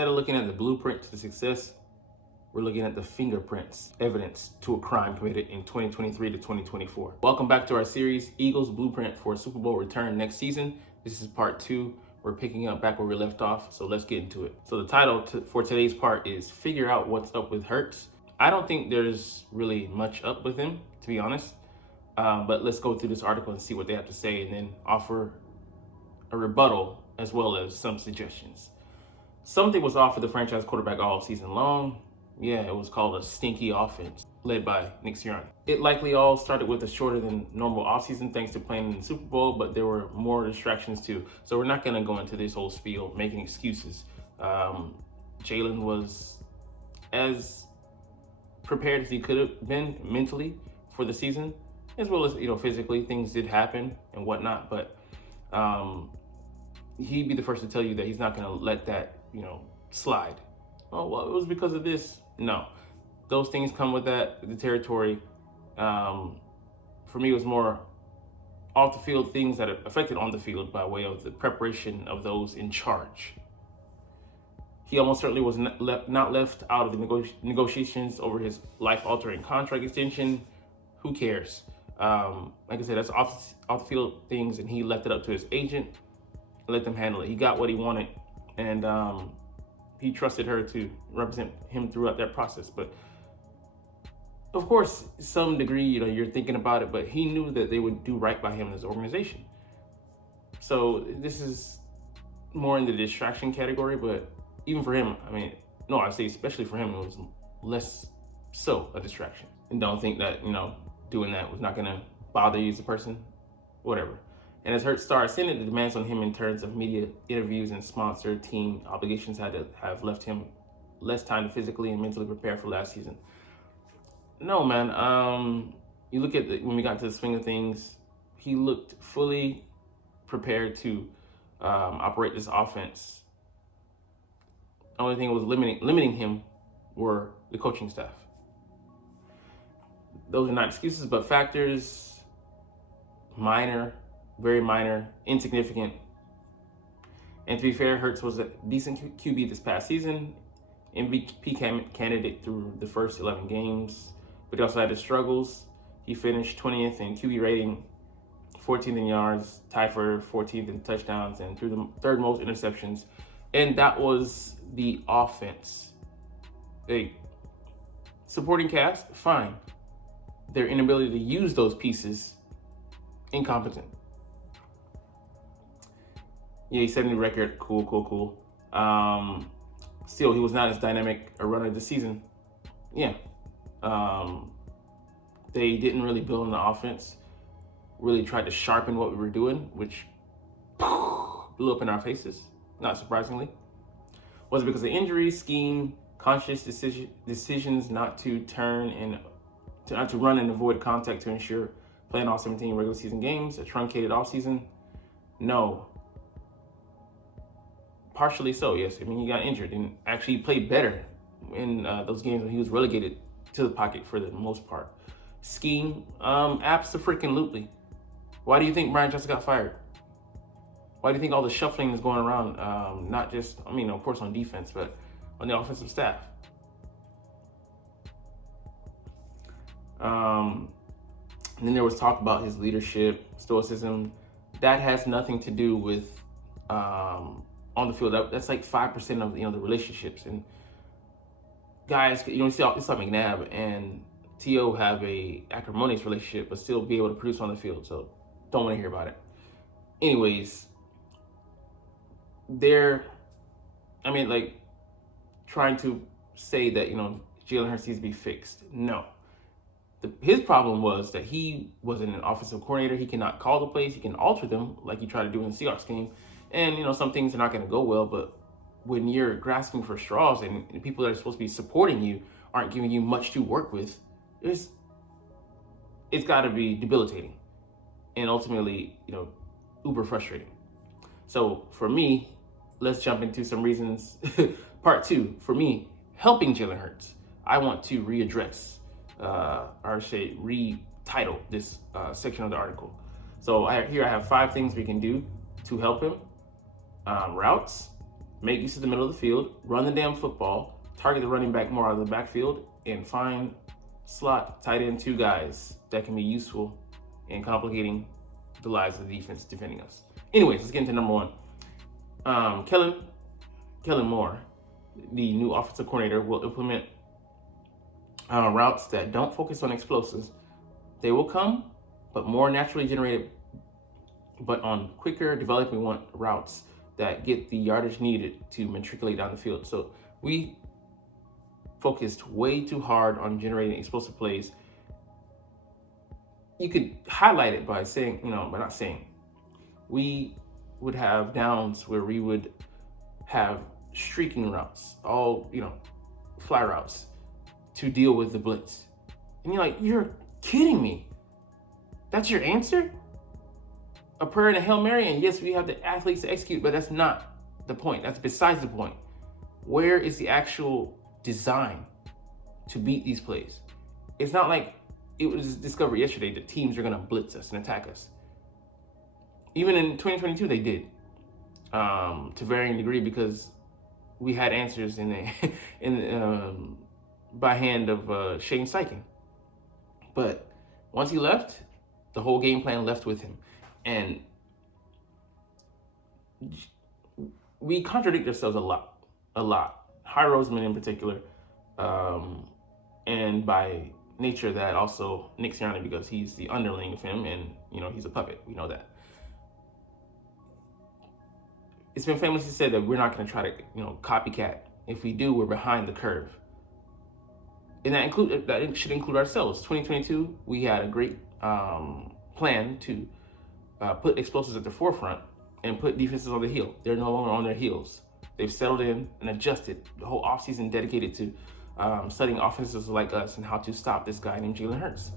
Instead of looking at the blueprint to success, we're looking at the fingerprints, evidence to a crime committed in 2023 to 2024. Welcome back to our series, Eagles Blueprint for a Super Bowl return next season. This is part 2. We're picking up back where we left off, so let's get into it. So the title for today's part is Figure Out What's Up with Hurts. I don't think there's really much up with him, to be honest. But let's go through this article and see what they have to say and then offer a rebuttal as well as some suggestions. Something was off with the franchise quarterback all season long. Yeah, it was called a stinky offense led by Nick Cintron. It likely all started with a shorter than normal offseason thanks to playing in the Super Bowl, but there were more distractions too. So we're not going to go into this whole spiel making excuses. Jalen was as prepared as he could have been mentally for the season, as well as physically. Things did happen and whatnot, but he'd be the first to tell you that he's not going to let that slide. Oh, well, it was because of this. No, those things come with the territory. For me, it was more off the field things that affected on the field by way of the preparation of those in charge. He almost certainly was not left out of the negotiations over his life-altering contract extension. Who cares? Like I said, that's off the field things, and he left it up to his agent. Let them handle it. He got what he wanted, and he trusted her to represent him throughout that process. But of course, some degree, you're thinking about it, but he knew that they would do right by him in his organization. So this is more in the distraction category, but even for him, I say especially for him, it was less so a distraction. And don't think that, doing that was not gonna bother you as a person, whatever. And as Hurts star ascended, the demands on him in terms of media interviews and sponsor team obligations had to have left him less time to physically and mentally prepare for last season. No, man. You look at when we got to the swing of things, he looked fully prepared to operate this offense. The only thing that was limiting him were the coaching staff. Those are not excuses, but factors, minor, very minor, insignificant. And to be fair, Hurts was a decent QB this past season, MVP candidate through the first 11 games, but he also had his struggles. He finished 20th in QB rating, 14th in yards, tied for 14th in touchdowns, and threw the third most interceptions. And that was the offense. Supporting cast, fine. Their inability to use those pieces, incompetent. Yeah, he set a new record. Cool. Still, he was not as dynamic a runner this season. Yeah. They didn't really build on the offense. Really tried to sharpen what we were doing, which blew up in our faces, not surprisingly. Was it because of injury, scheme, conscious decisions not to run and avoid contact to ensure playing all 17 regular season games, a truncated offseason? No. Partially so, yes. He got injured and actually played better in those games when he was relegated to the pocket for the most part. Scheme, abso-freaking-lutely. Why do you think Brian Johnson got fired? Why do you think all the shuffling is going around? Not just, of course on defense, but on the offensive staff. And then there was talk about his leadership, stoicism. That has nothing to do with on the field. That's like 5% of the relationships. And guys, you saw McNabb and T.O. have a acrimonious relationship, but still be able to produce on the field. So don't want to hear about it. Anyways, they're trying to say that Jalen Hurts needs to be fixed. No. His problem was that he wasn't an offensive coordinator. He cannot call the plays. He can alter them like he tried to do in the Seahawks game. And, some things are not going to go well. But when you're grasping for straws and the people that are supposed to be supporting you aren't giving you much to work with, it's got to be debilitating and ultimately, uber frustrating. So for me, let's jump into some reasons. Part 2, for me, helping Jalen Hurts. I want to readdress retitle this section of the article. So here I have 5 things we can do to help him. Routes, make use of the middle of the field, run the damn football, target the running back more out of the backfield, and find slot tight end 2 guys that can be useful in complicating the lives of the defense defending us. Anyways, let's get into number 1. Kellen Moore, the new offensive coordinator, will implement routes that don't focus on explosives. They will come, but more naturally generated, but on quicker developing routes that get the yardage needed to matriculate down the field. So we focused way too hard on generating explosive plays. You could highlight it by saying, by not saying, we would have downs where we would have streaking routes, all, fly routes to deal with the blitz. And you're like, you're kidding me. That's your answer? A prayer and a Hail Mary, and yes, we have the athletes to execute, but that's not the point. That's besides the point. Where is the actual design to beat these plays? It's not like it was discovered yesterday that teams are going to blitz us and attack us. Even in 2022, they did, to varying degree, because we had answers by hand of Shane Steichen. But once he left, the whole game plan left with him. And we contradict ourselves a lot. High Roseman in particular, and by nature that also Nick Sirianni, because he's the underling of him, and he's a puppet. We know that. It's been famously said that we're not going to try to copycat. If we do, we're behind the curve, and that should include ourselves. 2022, we had a great plan to put explosives at the forefront and put defenses on the heel. They're no longer on their heels. They've settled in and adjusted. The whole offseason dedicated to studying offenses like us and how to stop this guy named Jalen Hurts.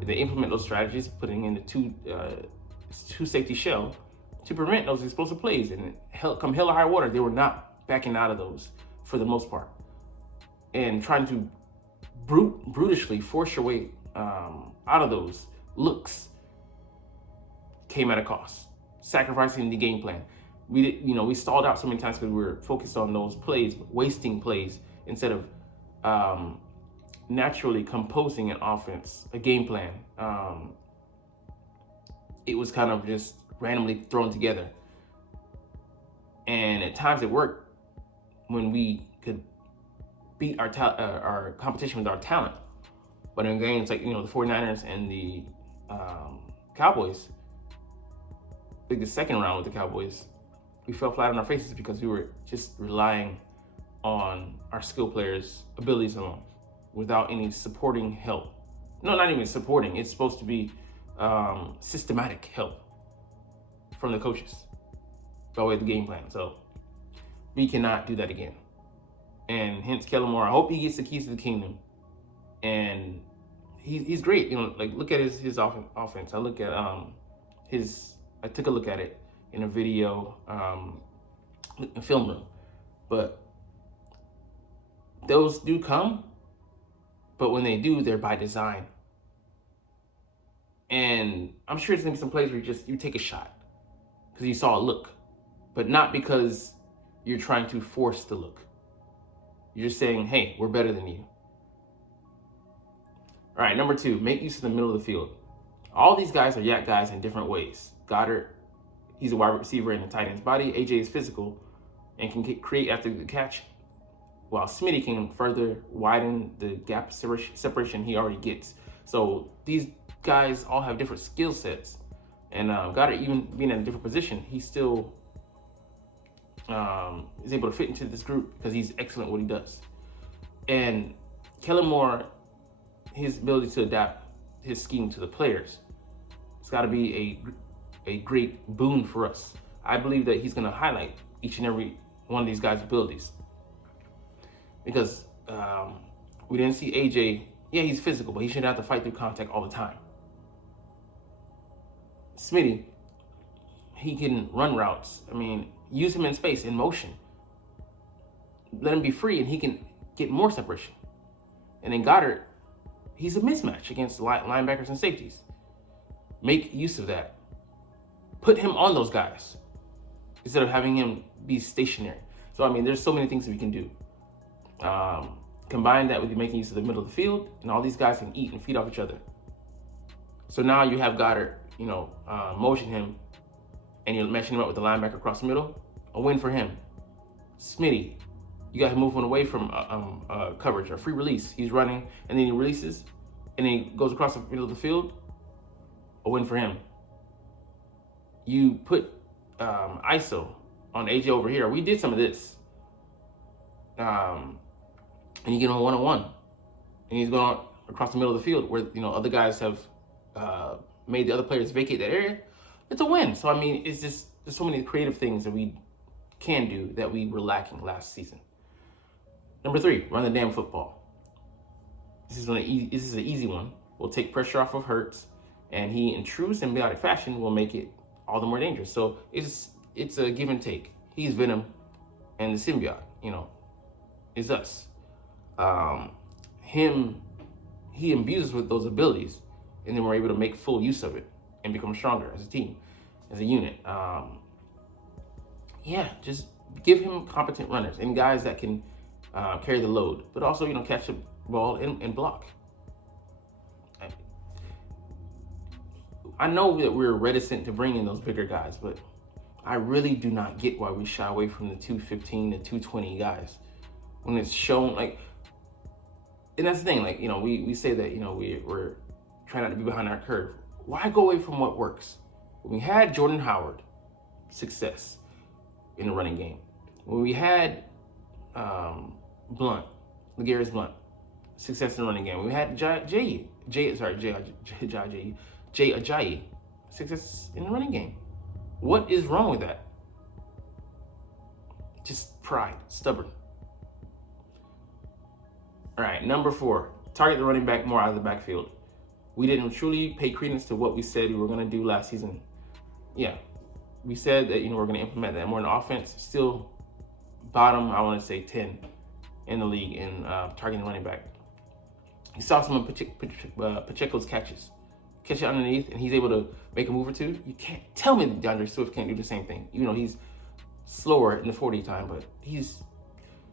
They implement those strategies, putting in the two safety shell to prevent those explosive plays. And come hell or high water, they were not backing out of those for the most part. And trying to brutishly force your way out of those looks came at a cost, sacrificing the game plan. We stalled out so many times because we were focused on those plays, wasting plays instead of naturally composing an offense, a game plan. It was kind of just randomly thrown together. And at times it worked when we could beat our competition with our talent. But in games like, the 49ers and the Cowboys, like the second round with the Cowboys, we fell flat on our faces because we were just relying on our skill players' abilities alone without any supporting help. No, not even supporting. It's supposed to be systematic help from the coaches by way of the game plan. So we cannot do that again. And hence Kellen Moore, I hope he gets the keys to the kingdom. And he's great. Look at his offense. I look at I took a look at it in a video, a film room. But those do come, but when they do, they're by design. And I'm sure there's gonna be some plays where you take a shot because you saw a look, but not because you're trying to force the look. You're just saying, hey, we're better than you. All right, number 2, make use of the middle of the field. All these guys are yak guys in different ways. Goddard, he's a wide receiver in the tight end's body. AJ is physical and can create after the catch, while Smitty can further widen the gap separation he already gets. So these guys all have different skill sets. And Goddard, even being in a different position, he still is able to fit into this group because he's excellent at what he does. And Kellen Moore, his ability to adapt his scheme to the players, it's got to be a great boon for us. I believe that he's going to highlight each and every one of these guys' abilities. Because we didn't see AJ, yeah, he's physical, but he shouldn't have to fight through contact all the time. Smitty, he can run routes. Use him in space, in motion. Let him be free and he can get more separation. And then Goddard, he's a mismatch against linebackers and safeties. Make use of that. Put him on those guys instead of having him be stationary. So, I mean, there's so many things that we can do. Combine that with you making use of the middle of the field, and all these guys can eat and feed off each other. So now you have Goddard, motion him, and you're meshing him up with the linebacker across the middle. A win for him. Smitty, you got him moving away from coverage, a free release. He's running, and then he releases, and then he goes across the middle of the field. A win for him. You put ISO on AJ over here. We did some of this. And you get on one-on-one, and he's going across the middle of the field where other guys have made the other players vacate that area. It's a win. So I mean, it's just there's so many creative things that we can do that we were lacking last season. Number 3, run the damn football. This is an easy one. We'll take pressure off of Hurts, and he, in true symbiotic fashion, will make it all the more dangerous. So it's a give and take. He's Venom, and the symbiote, is us. He imbues us with those abilities, and then we're able to make full use of it and become stronger as a team, as a unit. Just give him competent runners and guys that can carry the load, but also catch the ball and block. I know that we're reticent to bring in those bigger guys, but I really do not get why we shy away from the 215 to 220 guys when it's shown and that's the thing, we say that, we're trying not to be behind our curve. Why go away from what works? When we had Jordan Howard, success in the running game. When we had Legarius Blunt, success in the running game. When we had Jay Ajayi, success in the running game. What is wrong with that? Just pride, stubborn. All right, number 4, target the running back more out of the backfield. We didn't truly pay credence to what we said we were going to do last season. Yeah, we said that we're going to implement that more in the offense. Still bottom, I want to say 10 in the league in targeting the running back. You saw some of Pacheco's catches. Catch it underneath, and he's able to make a move or two. You can't tell me that DeAndre Swift can't do the same thing. He's slower in the 40 time, but he's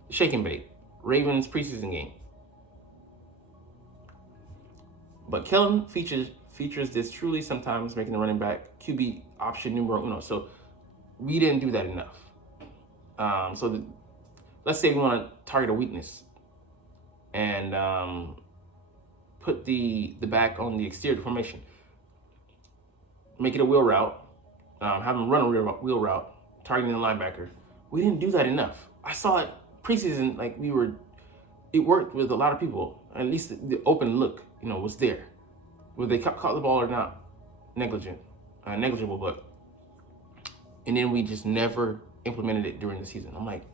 shake and bake. Ravens preseason game. But Kellen features this truly sometimes making the running back QB option numero uno. So we didn't do that enough. Let's say we want to target a weakness and put the back on the exterior formation. Make it a wheel route. Have him run a wheel route, targeting the linebacker. We didn't do that enough. I saw it preseason, it worked with a lot of people. At least the open look, was there. Whether they caught the ball or not, negligible, but. And then we just never implemented it during the season. I'm like,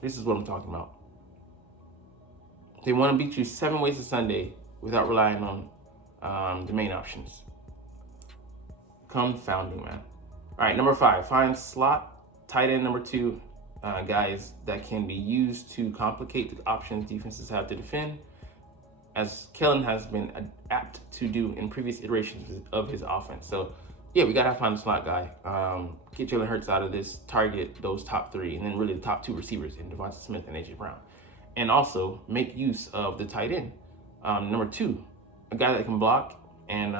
this is what I'm talking about. They want to beat you 7 ways to Sunday without relying on the main options. Confounding, man. All right, number 5, find slot tight end number 2 guys that can be used to complicate the options defenses have to defend, as Kellen has been apt to do in previous iterations of his offense. So, yeah, we got to find a slot guy. Get Jalen Hurts out of this, target those top 3, and then really the top 2 receivers in Devonta Smith and A.J. Brown. And also make use of the tight end. Number 2, a guy that can block and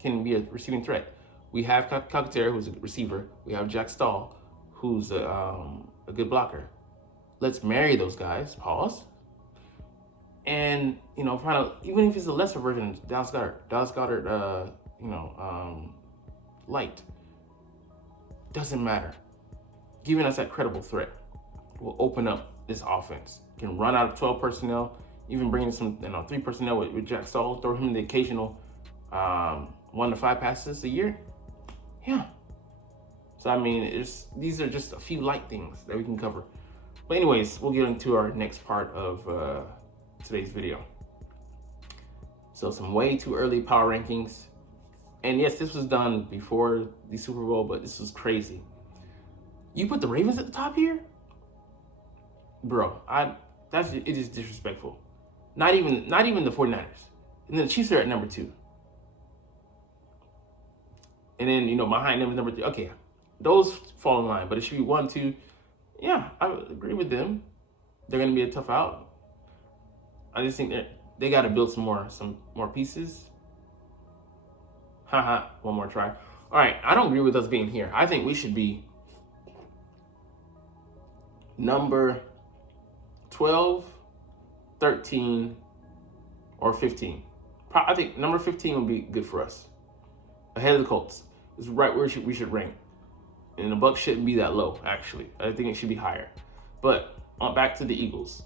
can be a receiving threat. We have Calcaterra, who's a receiver. We have Jack Stahl, who's a good blocker. Let's marry those guys, pause. And, find out, even if it's a lesser version of Dallas Goedert, light. Doesn't matter. Giving us that credible threat will open up this offense. Can run out of 12 personnel, even bring in some 3 personnel with Jack Stahl, throw him the occasional 1 to 5 passes a year. Yeah. So, I mean, these are just a few light things that we can cover. But anyways, we'll get into our next part of today's video. So some way too early power rankings. And yes, this was done before the Super Bowl, but this was crazy. You put the Ravens at the top here? Bro, it is disrespectful. Not even the 49ers. And then the Chiefs are at number 2. And then, behind them is number 3. Okay, those fall in line, but it should be 1, 2, Yeah, I agree with them. They're going to be a tough out. I just think that they got to build some more pieces. Haha, one more try. All right, I don't agree with us being here. I think we should be number 12, 13, or 15. I think number 15 would be good for us. Ahead of the Colts. It's right where we should rank. And the Bucs shouldn't be that low, actually. I think it should be higher. But back to the Eagles.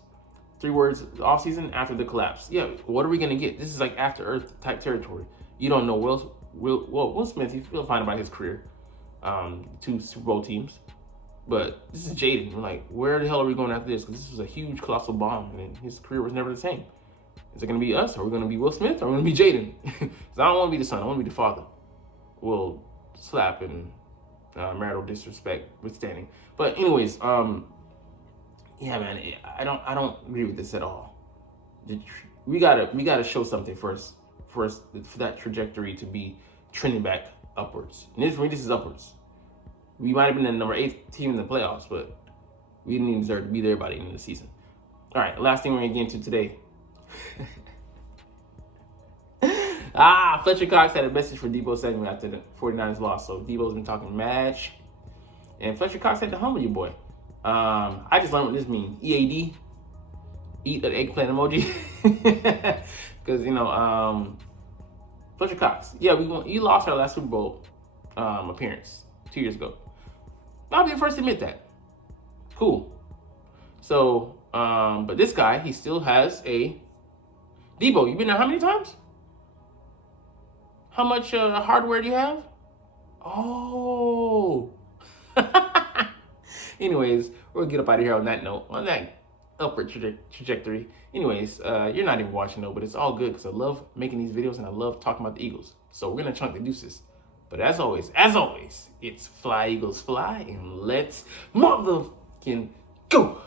3 words, offseason after the collapse. Yeah, what are we going to get? This is like after Earth type territory. You don't know Will Smith, you feel fine about his career. 2 Super Bowl teams. But this is Jaden. We're like, where the hell are we going after this? Because this was a huge, colossal bomb, and his career was never the same. Is it going to be us? Are we going to be Will Smith? Or are we going to be Jaden? Because I don't want to be the son. I want to be the father. Will slap and marital disrespect withstanding. But anyways, yeah, man, I don't agree with this at all. We gotta show something for that trajectory to be trending back upwards. And this is upwards. We might have been the number 8 team in the playoffs, but we didn't even deserve to be there by the end of the season. All right, last thing we're gonna get into today. Fletcher Cox had a message for Debo segment after the 49ers loss. So Debo's been talking mad shit. And Fletcher Cox had to humble you, boy. I just learned what this means. EAD. Eat an eggplant emoji. Because, Fletcher Cox. Yeah, you lost our last Super Bowl appearance 2 years ago. I'll be the first to admit that. Cool. So, but this guy, he still has a... Debo, you been there how many times? How much hardware do you have? Oh. Anyways, we'll get up out of here on that note, on that upward trajectory. Anyways, you're not even watching though, but it's all good because I love making these videos and I love talking about the Eagles. So we're going to chunk the deuces. But as always, it's fly, Eagles, fly, and let's motherfucking go.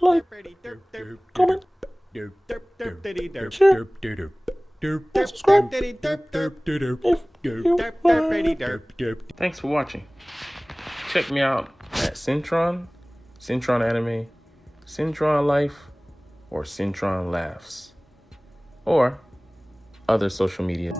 Like, comment, share, and subscribe Thanks for watching. Check me out at Cintron, Cintron Anime, Cintron Life, or Cintron Laughs, or other social media.